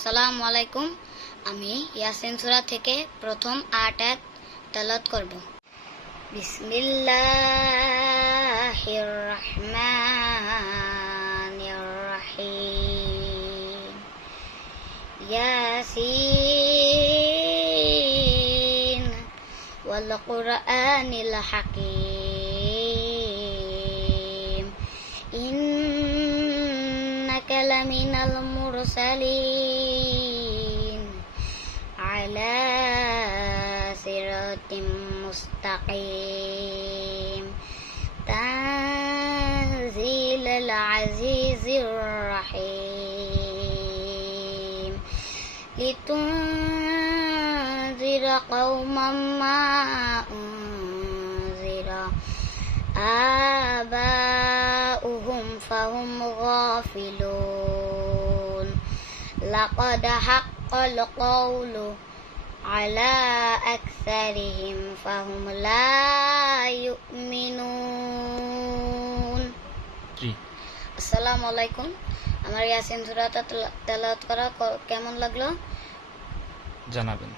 আসসালামু আলাইকুম। আমি ইয়াসিন সূরা থেকে প্রথম ৮ আয়াত তেলাওয়াত করব। বিসমিল্লাহির রহমানির রহিম। ইয়াসিন ওয়াল কুরআনিল হাকীম। إنك لمن المرسلين على صراط مستقيم تنزيل العزيز الرحيم لتنذر قوما ما أنذر آباؤهم فهم غافلون لقد حق القول على أكثرهم فهم لا يؤمنون। আসসালামু আলাইকুম। আমার ইয়াসিন সূরাটা তেলাওয়াত করা কেমন লাগলো জানাবেন।